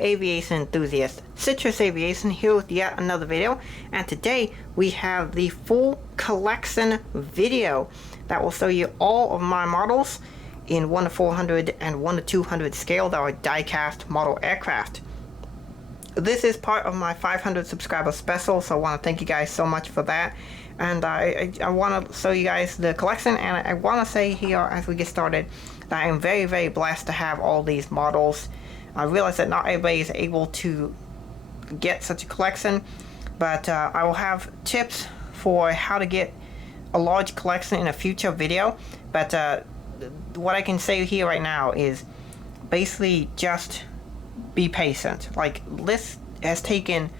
aviation enthusiasts, Citrus Aviation here with yet another video, and today we have the full collection video that will show you all of my models in 1:400 and 1:200 scale that are die-cast model aircraft. This is part of my 500 subscriber special, so I want to thank you guys so much for that. And I want to show you guys the collection, and I want to say here as we get started that I am very, very blessed to have all these models. I realize that not everybody is able to get such a collection, but I will have tips for how to get a large collection in a future video. But what I can say here right now is basically just be patient. Like, this has taken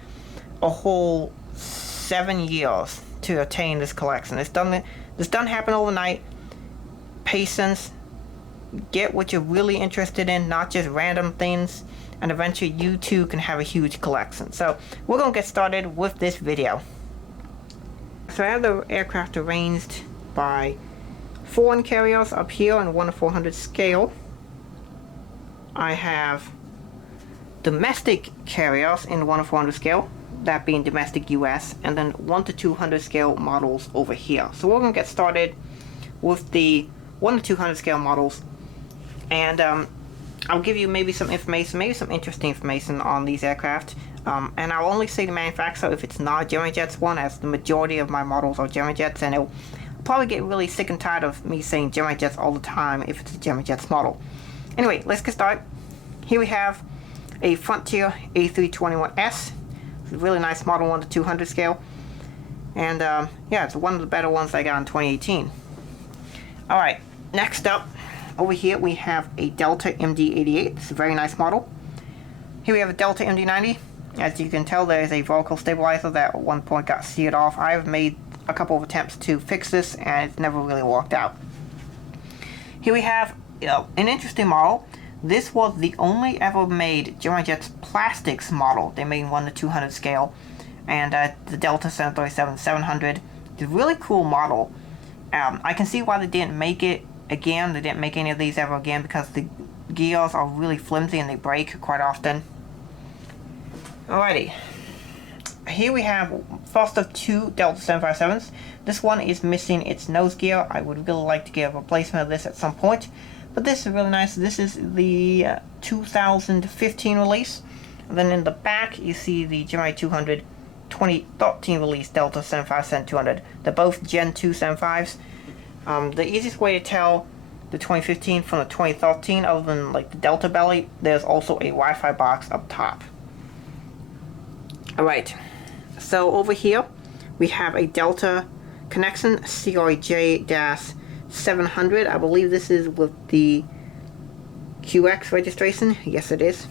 a whole 7 years to attain this collection. This doesn't happen overnight. Patience. Get what you're really interested in, not just random things, and eventually you too can have a huge collection. So we're gonna get started with this video. So I have the aircraft arranged by foreign carriers up here in 1:400 scale. I have domestic carriers in 1:400 scale, that being domestic US, and then 1:200 scale models over here. So we're gonna get started with the 1:200 scale models, and I'll give you maybe some information, maybe some interesting information on these aircraft, and I'll only say the manufacturer if it's not a German Jets one, as the majority of my models are German Jets, and it'll probably get really sick and tired of me saying German Jets all the time if it's a German Jets model. Anyway, let's get started. Here we have a Frontier A321S. It's a really nice model, 1:200 scale, and yeah, it's one of the better ones I got in 2018. Alright, next up, over here we have a Delta MD-88. It's a very nice model. Here we have a Delta MD-90. As you can tell, there is a vertical stabilizer that at one point got seared off. I've made a couple of attempts to fix this, and it's never really worked out. Here we have an interesting model. This was the only ever made German Jets plastics model. They made 1:200 scale, and the Delta 737-700. It's a really cool model. I can see why they didn't make it again. They didn't make any of these ever again because the gears are really flimsy and they break quite often. Alrighty. Here we have first of two Delta 757s. This one is missing its nose gear. I would really like to get a replacement of this at some point. But this is really nice. This is the 2015 release. And then in the back you see the Gemini 200 2013 release Delta 757-200. They're both Gen 2 75s. The easiest way to tell the 2015 from the 2013, other than like the Delta belly, there's also a Wi-Fi box up top. Alright, so over here we have a Delta connection CRJ-700. I believe this is with the QX registration. Yes, it is.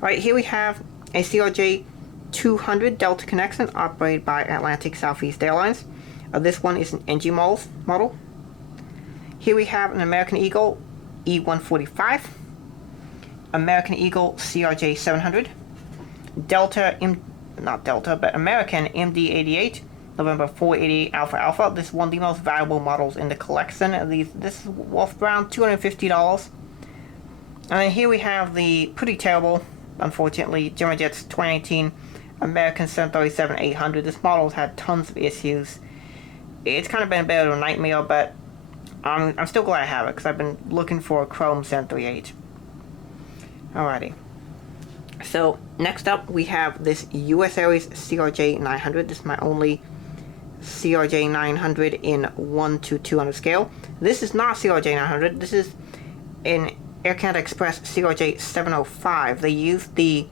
Alright, here we have a CRJ-200 Delta connection operated by Atlantic Southeast Airlines. This one is an NG model. Here we have an American Eagle E145, American Eagle CRJ-700, American MD-88, November 488 Alpha Alpha. This is one of the most valuable models in the collection. This is worth around $250. And then here we have the pretty terrible, unfortunately, German Jets 2019 American 737-800. This model has had tons of issues. It's kind of been a bit of a nightmare, but I'm still glad I have it because I've been looking for a Chrome 738. Alrighty. So next up we have this US Airways CRJ-900. This is my only CRJ-900 in 1:200 scale. This is not CRJ-900. This is an Air Canada Express CRJ-705. They used the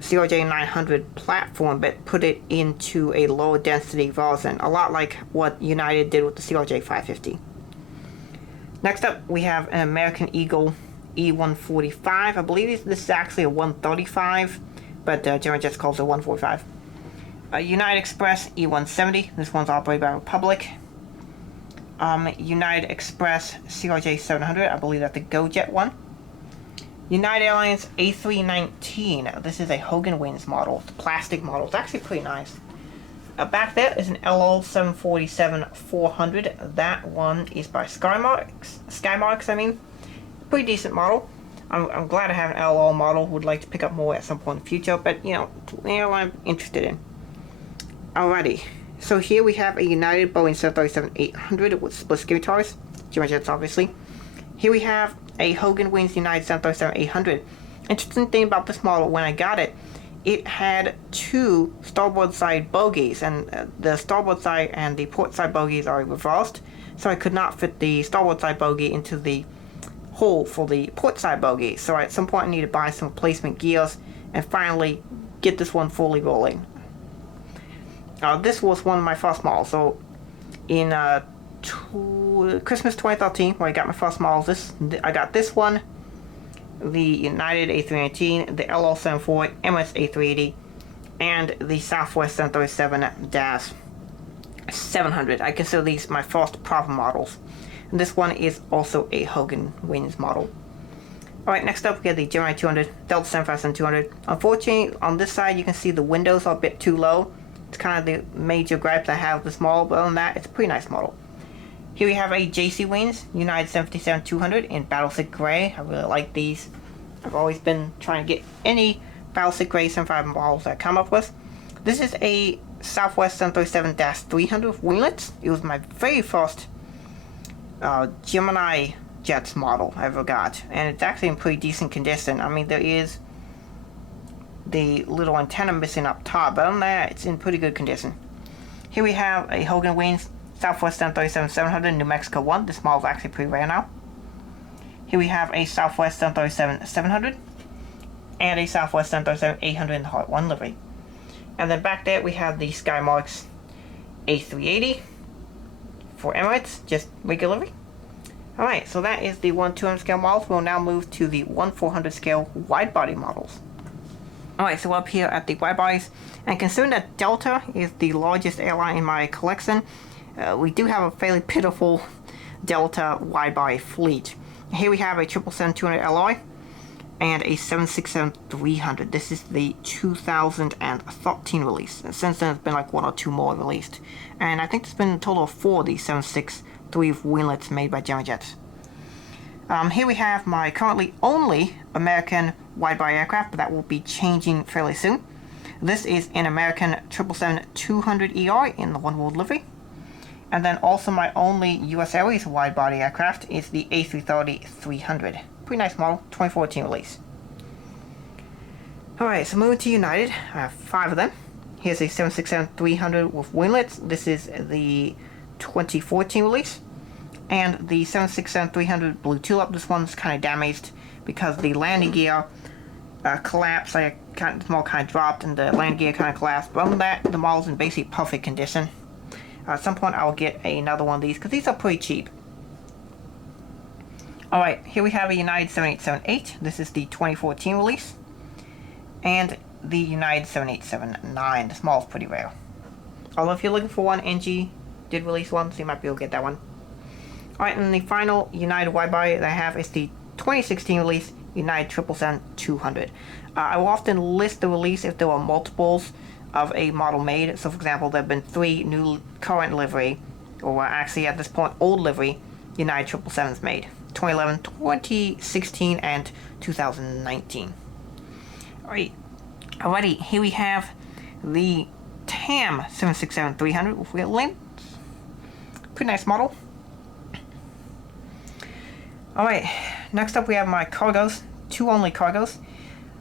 CRJ-900 platform but put it into a lower density version, a lot like what United did with the CRJ-550. Next up we have an American Eagle E145. I believe this is actually a 135, but German Jets calls it 145. United Express E170. This one's operated by Republic. United Express CRJ-700. I believe that's the GoJet one. United Airlines A319. This is a Hogan Wings model. It's a plastic model. It's actually pretty nice. Back there is an LL747-400. That one is by Skymarks. Pretty decent model. I'm glad I have an LL model. Would like to pick up more at some point in the future, but you know, I'm interested in. Alrighty, so here we have a United Boeing 737-800 with split skin guitars, Jimmy Jets obviously. Here we have a Hogan Wings United 737-800. Interesting thing about this model, when I got it, it had two starboard side bogies, and the starboard side and the port side bogies are reversed, so I could not fit the starboard side bogie into the hole for the port side bogie. So at some point I need to buy some replacement gears and finally get this one fully rolling. This was one of my first models. So in Christmas 2013, when I got my first models, I got this one, the United A319, the LL74, MS A380, and the Southwest 737-700. I consider these my first proper models. And this one is also a Hogan Wings model. Alright, next up we have the Gemini 200, Delta 757-200. Unfortunately, on this side you can see the windows are a bit too low. It's kind of the major gripe I have with this model, but other than that, it's a pretty nice model. Here we have a JC Wings, United 757-200 in Battlesick Gray. I really like these. I've always been trying to get any Battlesick Gray 75 models that I come up with. This is a Southwest 737-300 with winglets. It was my very first Gemini Jets model I ever got, and it's actually in pretty decent condition. I mean, there is the little antenna missing up top, but other than that, it's in pretty good condition. Here we have a Hogan Wings Southwest 737-700 New Mexico 1. This model is actually pretty rare now. Here we have a Southwest 737-700 and a Southwest 737-800 in the Heart 1 livery. And then back there we have the Skymarks A380 for Emirates, just regular livery. Alright, so that is the 1/200 scale models. We'll now move to the 1/400 scale wide body models. Alright, so up here at the wide bodies, and considering that Delta is the largest airline in my collection, we do have a fairly pitiful Delta wide body fleet. Here we have a 777-200 LI and a 767-300. This is the 2013 release. And since then, it's been like one or two more released. And I think there's been a total of 4 of these 763 winglets made by Gemini Jets. Here we have my currently only American wide-body aircraft, but that will be changing fairly soon. This is an American 777-200ER in the One World livery. And then also my only US Airways wide-body aircraft is the A330-300. Pretty nice model, 2014 release. Alright, so moving to United, I have 5 of them. Here's a 767-300 with winglets. This is the 2014 release. And the 767-300 blew tulip. This one's kind of damaged because the landing gear collapsed. The model kind of dropped and the landing gear kind of collapsed. But other than that, the model's in basically perfect condition. At some point I'll get another one of these because these are pretty cheap. Alright, here we have a United 7878. This is the 2014 release. And the United 7879. This model's pretty rare. Although if you're looking for one, NG did release one, so you might be able to get that one. Alright, and the final United widebody that I have is the 2016 release United 777-200. I will often list the release if there are multiples of a model made. So for example, there have been 3 new current livery, or actually at this point old livery, United 777s made. 2011, 2016, and 2019. Alrighty, here we have the TAM 767-300 with wheel links. Pretty nice model. Alright, next up we have my cargos, 2 only cargos.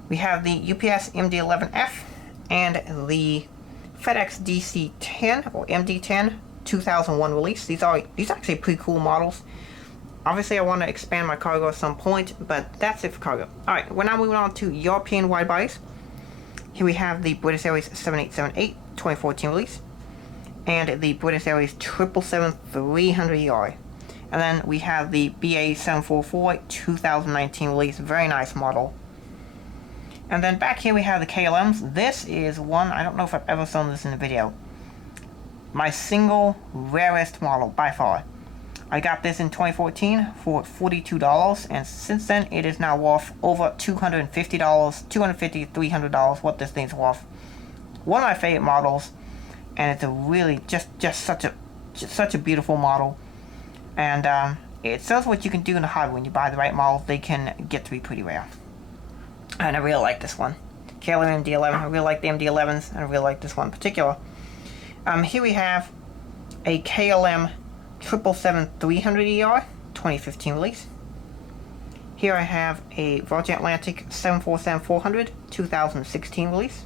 We have the UPS MD-11F and the FedEx DC-10 or MD-10 2001 release. These are actually pretty cool models. Obviously I want to expand my cargo at some point, but that's it for cargo. Alright, we're now moving on to European wide bodies. Here we have the British Airways 7878 2014 release and the British Airways 777-300ER. And then we have the BA 744 2019 release, very nice model. And then back here we have the KLMs. This is one, I don't know if I've ever shown this in a video. My single rarest model by far. I got this in 2014 for $42, and since then it is now worth over $250, $250, $300 what this thing's worth. One of my favorite models, and it's a really just such a beautiful model. And it shows what you can do in the hobby. When you buy the right models, they can get to be pretty rare. And I really like this one. KLM MD-11. I really like the MD-11s, and I really like this one in particular. Here we have a KLM 777-300ER, 2015 release. Here I have a Virgin Atlantic 747-400, 2016 release.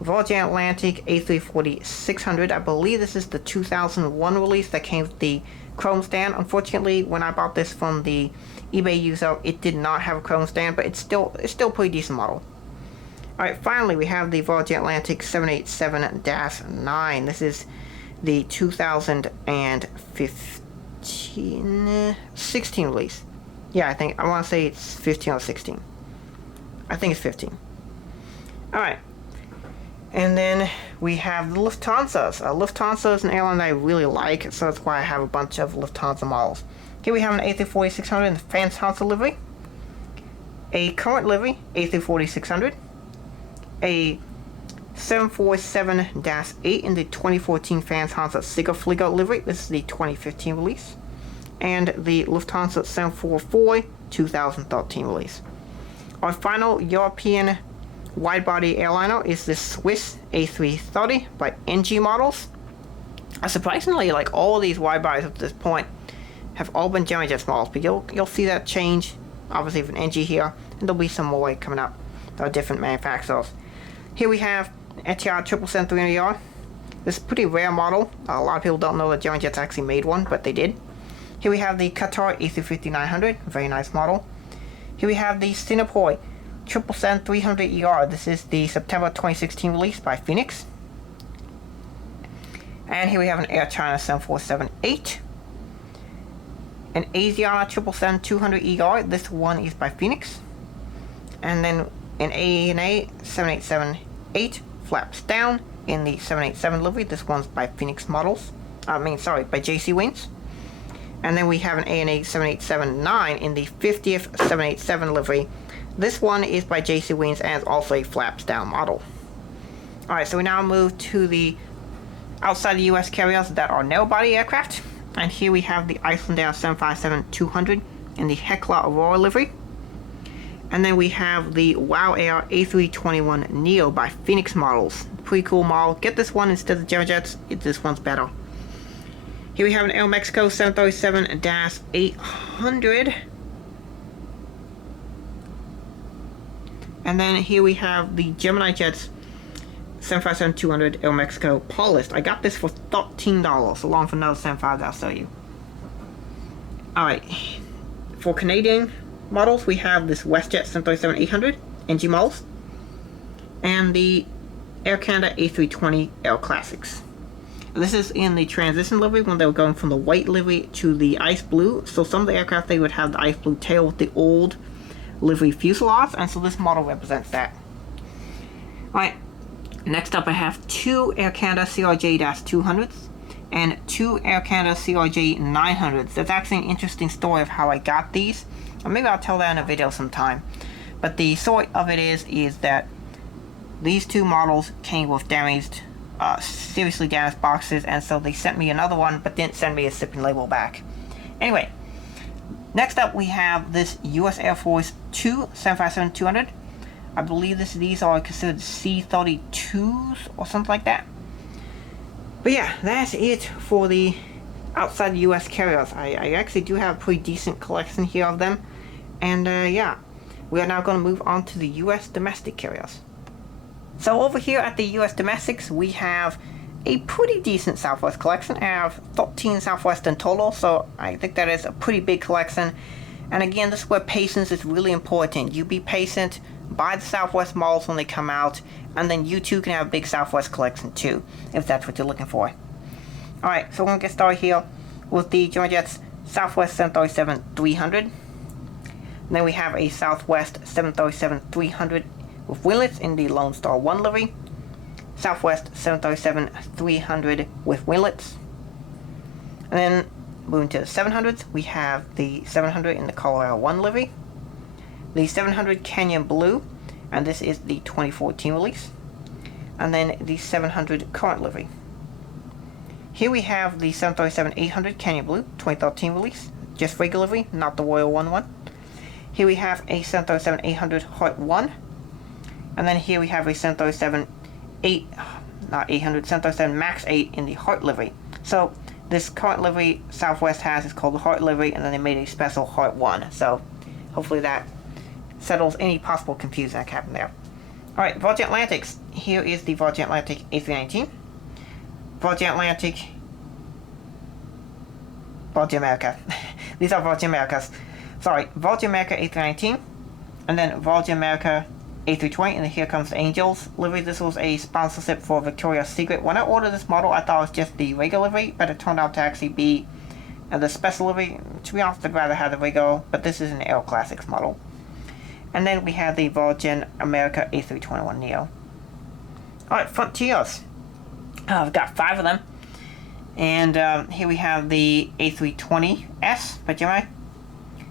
Virgin Atlantic A340-600, I believe this is the 2001 release that came with the chrome stand. Unfortunately, when I bought this from the eBay user, it did not have a chrome stand, but it's still a pretty decent model. Alright, finally we have the Virgin Atlantic 787-9. This is the 16 release. Yeah, I want to say it's 15 or 16. I think it's 15. Alright. And then we have the Lufthansa's. Lufthansa is an airline that I really like, so that's why I have a bunch of Lufthansa models. Here we have an A340-600 in the Lufthansa livery. A current livery, A340-600. A 747-8 in the 2014 Lufthansa Siegflieger livery. This is the 2015 release. And the Lufthansa 744 2013 release. Our final European wide-body airliner is the Swiss A330 by NG Models. Surprisingly, like all of these wide-bodies up to this point have all been German-Jets models, but you'll see that change, obviously, with NG here, and there'll be some more coming up that are different manufacturers. Here we have Etihad 777-300ER. This is a pretty rare model. A lot of people don't know that German-Jets actually made one, but they did. Here we have the Qatar A350-900, very nice model. Here we have the Singapore 777-300ER. This is the September 2016 release by Phoenix. And here we have an Air China 747-8. An Asiana 777-200ER. This one is by Phoenix. And then an ANA 787-8 flaps down in the 787 livery. This one's by Phoenix Models. by JC Wings. And then we have an ANA 787-9 in the 50th 787 livery. This one is by JC Wings and is also a flaps down model. Alright, so we now move to the outside the US carriers that are narrow body aircraft. And here we have the Icelandair 757-200 in the Hekla Aurora livery. And then we have the WOW Air A321neo by Phoenix Models. Pretty cool model. Get this one instead of German-Jets. This one's better. Here we have an Aeromexico 737-800. And then here we have the Gemini Jets 757-200 Aeromexico polished. I got this for $13, along with another 75 that I'll show you. Alright, for Canadian models, we have this WestJet 737-800 NG models, and the Air Canada A320 Air Classics. This is in the transition livery when they were going from the white livery to the ice blue. So some of the aircraft, they would have the ice blue tail with the old livery fuselage, and so this model represents that. Alright, next up I have two Air Canada CRJ-200s and two Air Canada CRJ-900s. There's actually an interesting story of how I got these. Or maybe I'll tell that in a video sometime. But the story of it is that these two models came with damaged, seriously damaged boxes, and so they sent me another one, but didn't send me a shipping label back. Anyway, next up we have this US Air Force 2 757-200. I believe these are considered C-32s or something like that. But yeah, that's it for the outside the US carriers. I actually do have a pretty decent collection here of them. And yeah, we are now going to move on to the US domestic carriers. So over here at the US domestics, we have a pretty decent Southwest collection. I have 13 Southwest in total, so I think that is a pretty big collection. And again, this is where patience is really important. You be patient, buy the Southwest models when they come out, and then you too can have a big Southwest collection too, if that's what you're looking for. Alright, so we're going to get started here with the German-Jets Southwest 737-300. And then we have a Southwest 737-300 with winglets in the Lone Star 1 livery. Southwest 737-300 with winglets. And then moving to the 700s, we have the 700 in the Colorado 1 livery. The 700 Canyon Blue, and this is the 2014 release. And then the 700 current livery. Here we have the 737-800 Canyon Blue, 2013 release. just regular livery, not the Royal one. Here we have a 737-800 Heart 1. And then here we have a 737 Max 8 in the Heart livery. So this current livery Southwest has is called the Heart livery, and then they made a special Heart 1. So hopefully that settles any possible confusion that happened there. Alright, Virgin Atlantics. Here is the Virgin Atlantic A319. Virgin America. These are Virgin Americas. Sorry, Virgin America A319, and then Virgin America A320, and then here comes the Angels livery. This was a sponsorship for Victoria's Secret. When I ordered this model, I thought it was just the regular livery, but it turned out to actually be the special livery. To be honest, I'd rather have the regular, but this is an Aero Classics model. And then we have the Virgin America A321neo. Alright, Frontiers. I've got 5 of them. And here we have the A320S by Gemini,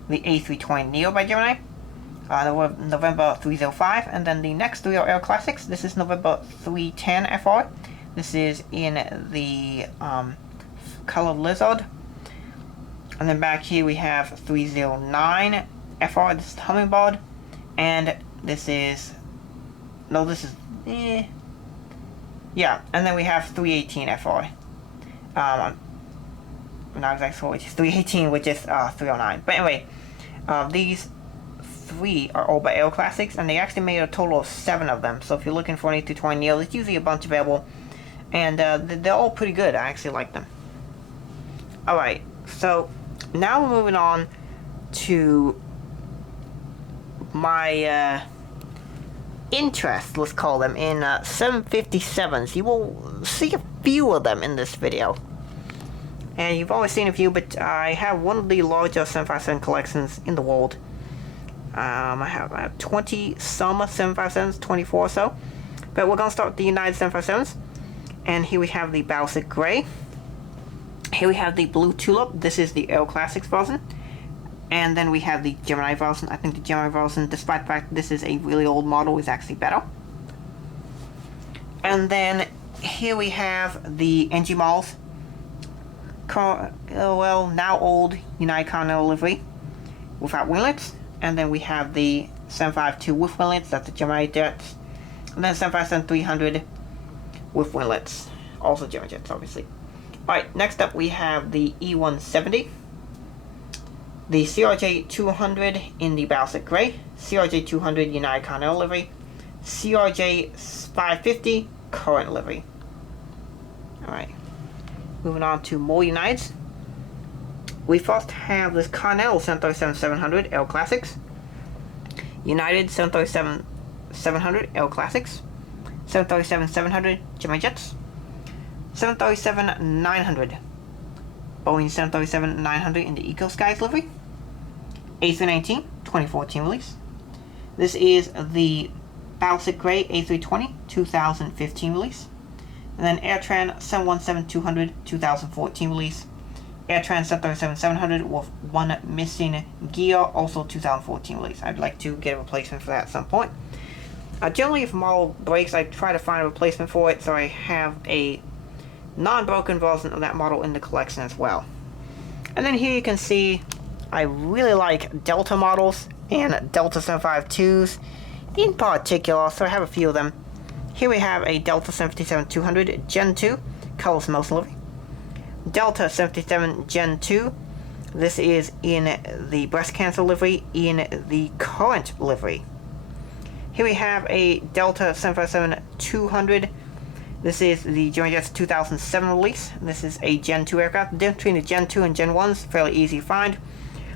the A320neo by Gemini, November 305, and then the next 3 are Aero Classics. This is November 310 FR. This is in the color Lizard. And then back here we have 309 FR. This is Hummingbird. And this is... No, this is... Yeah, and then we have 318 FR. Not exactly which is 318, which is 309. But anyway, these 3 are all by Aero Classics, and they actually made a total of 7 of them. So if you're looking for an A320neo, there's usually a bunch available, and they're all pretty good. I actually like them. Alright, so now we're moving on to my interest, let's call them, in 757s. You will see a few of them in this video. And you've always seen a few, but I have one of the larger 757 collections in the world. I have 20 some 757s, 24 or so. But we're going to start with the United 757s. And here we have the Ballistic Gray. Here we have the Blue Tulip. This is the Aero Classics version. And then we have the Gemini version. I think the Gemini version, despite the fact that this is a really old model, is actually better. And then here we have the NG Malls. Well, now old United Continental livery without winglets. And then we have the 752 with winglets. That's the Gemini jets. And then 757-300 with winglets. Also Gemini jets, obviously. Alright, next up we have the E170. The CRJ-200 in the Ballistic Gray, CRJ-200 United Continental livery, CRJ-550 current livery. Alright, moving on to more Uniteds. We first have this Continental 737-700 Aero Classics, United 737-700 Aero Classics, 737-700 Gemini Jets, 737-900 Boeing 737-900 in the Eco Skies livery, A319 2014 release. This is the Ballistic Gray A320 2015 release. And then AirTran 717-200 2014 release. AirTran 737-700 with 1 missing gear, also 2014 release. I'd like to get a replacement for that at some point. Generally, if a model breaks, I try to find a replacement for it, so I have a non-broken version of that model in the collection as well. And then here you can see I really like Delta models and Delta 752s in particular, so I have a few of them. Here we have a Delta 757-200 Gen 2 colorless motion livery. Delta 757 Gen 2, this is in the breast cancer livery in the current livery. Here we have a Delta 757-200. This is the Gemini Jets 2007 release. This is a Gen 2 aircraft. The difference between the Gen 2 and Gen 1 is fairly easy to find.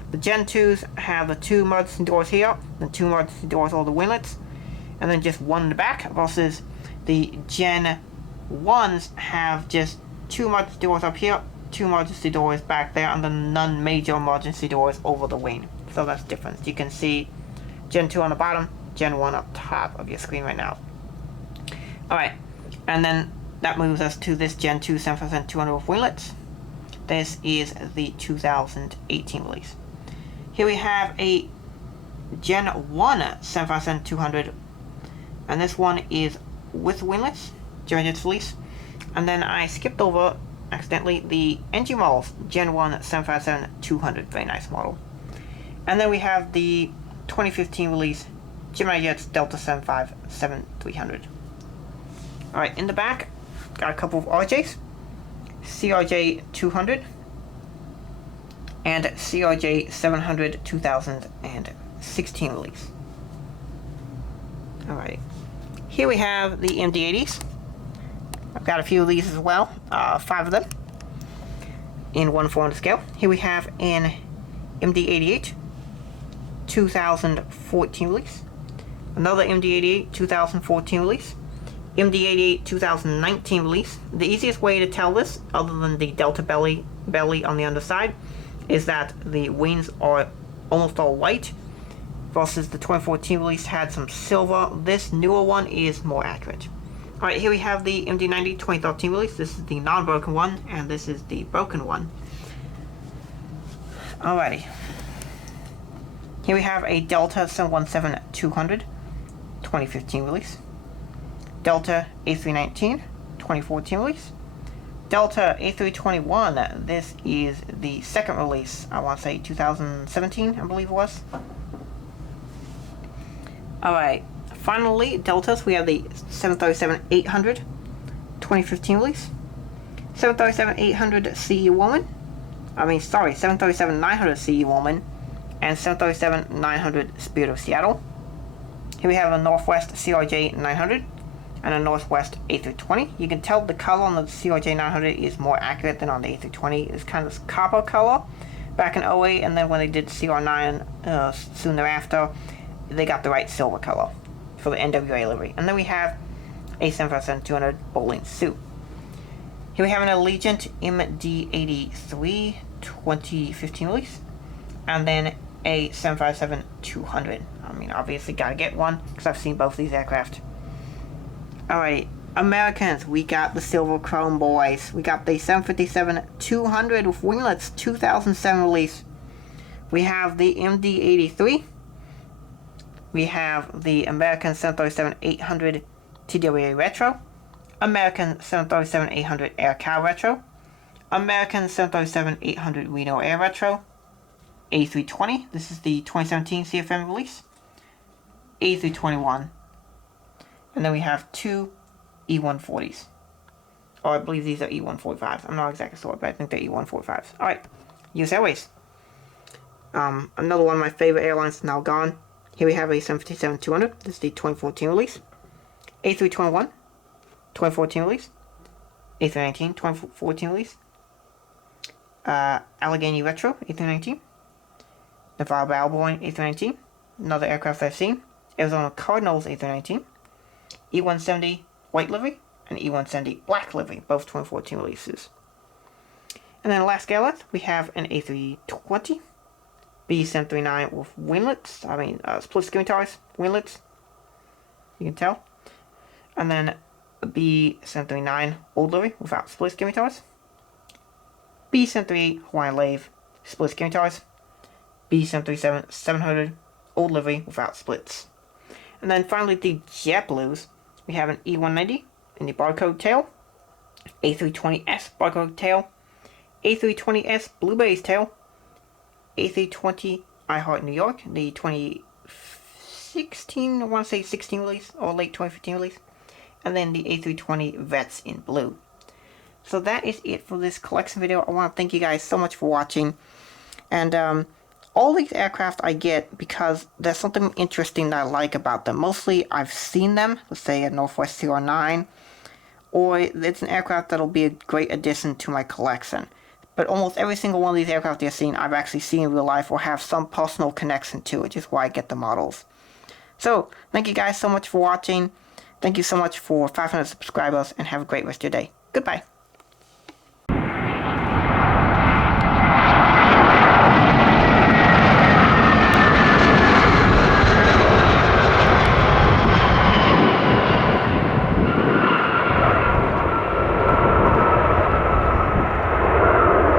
The Gen 2s have the 2 emergency doors here, the 2 emergency doors all the winglets, and then just 1 in the back, versus the Gen 1s have just 2 emergency doors up here, 2 emergency doors back there, and then none major emergency doors over the wing. So that's the difference. You can see Gen 2 on the bottom, Gen 1 up top of your screen right now. Alright. And then that moves us to this Gen 2 757-200 with winglets. This is the 2018 release. Here we have a Gen 1 757-200, and this one is with winglets, Gemini Jets release. And then I skipped over accidentally, the NG models, Gen 1 757-200, very nice model. And then we have the 2015 release Gemini Jets Delta 757-300. Alright, in the back, got a couple of RJs, CRJ 200 and CRJ 700 2016 release. Alright, here we have the MD-80s. I've got a few of these as well, 5 of them in 1/400 scale. Here we have an MD-88 2014 release, another MD-88 2014 release, MD-88 2019 release. The easiest way to tell this, other than the Delta belly on the underside, is that the wings are almost all white, versus the 2014 release had some silver. This newer one is more accurate. Alright, here we have the MD-90 2013 release. This is the non-broken one, and this is the broken one. Alrighty. Here we have a Delta 717-200 2015 release. Delta A319 2014 release. Delta A321, this is the second release, I want to say 2017, I believe it was. Alright, finally, Deltas, we have the 737-800 2015 release. 737-800 CE Woman. 737-900 CE Woman. And 737-900 Spirit of Seattle. Here we have a Northwest CRJ 900 and a Northwest A320. You can tell the color on the CRJ 900 is more accurate than on the A320. It's kind of this copper color back in 08, and then when they did CR9 soon thereafter, they got the right silver color for the NWA livery. And then we have a 757-200 bowling suit. Here we have an Allegiant MD-83 2015 release, and then a 757-200. Obviously gotta get one because I've seen both these aircraft. Alright, Americans, we got the silver chrome boys. We got the 757-200 with winglets 2007 release. We have the MD-83. We have the American 737-800 TWA Retro, American 737-800 Air Cal Retro, American 737-800 Reno Air Retro, A320, this is the 2017 CFM release, A321, and then we have 2 E140s, or I believe these are E145s, I'm not exactly sure, but I think they're E145s. Alright, US Airways, another one of my favorite airlines is now gone. Here we have a 757-200, this is the 2014 release, A321, 2014 release, A319, 2014 release, Allegheny Retro, A319, Navarre Balboin, A319, another aircraft I've seen, Arizona Cardinals, A319, E170 white livery, and E170 black livery, both 2014 releases. And then last airlines, we have an A320, B739 with winglets, split skimming towers, winglets, you can tell. And then a B739 old livery without split skimming towers. B738 Hawaiian Lave, split skimming towers. B737 700 old livery without splits. And then finally the JetBlues, we have an E190 in the barcode tail, A320S barcode tail, A320S Blueberries tail, A320 I Heart New York, the 2016, I want to say 16 release, or late 2015 release, and then the A320 Vets in blue. So that is it for this collection video. I want to thank you guys so much for watching, and all these aircraft I get because there's something interesting that I like about them. Mostly I've seen them, let's say a Northwest CR9, or it's an aircraft that'll be a great addition to my collection. But almost every single one of these aircraft you've seen, I've actually seen in real life or have some personal connection to, which is why I get the models. So, thank you guys so much for watching. Thank you so much for 500 subscribers, and have a great rest of your day. Goodbye.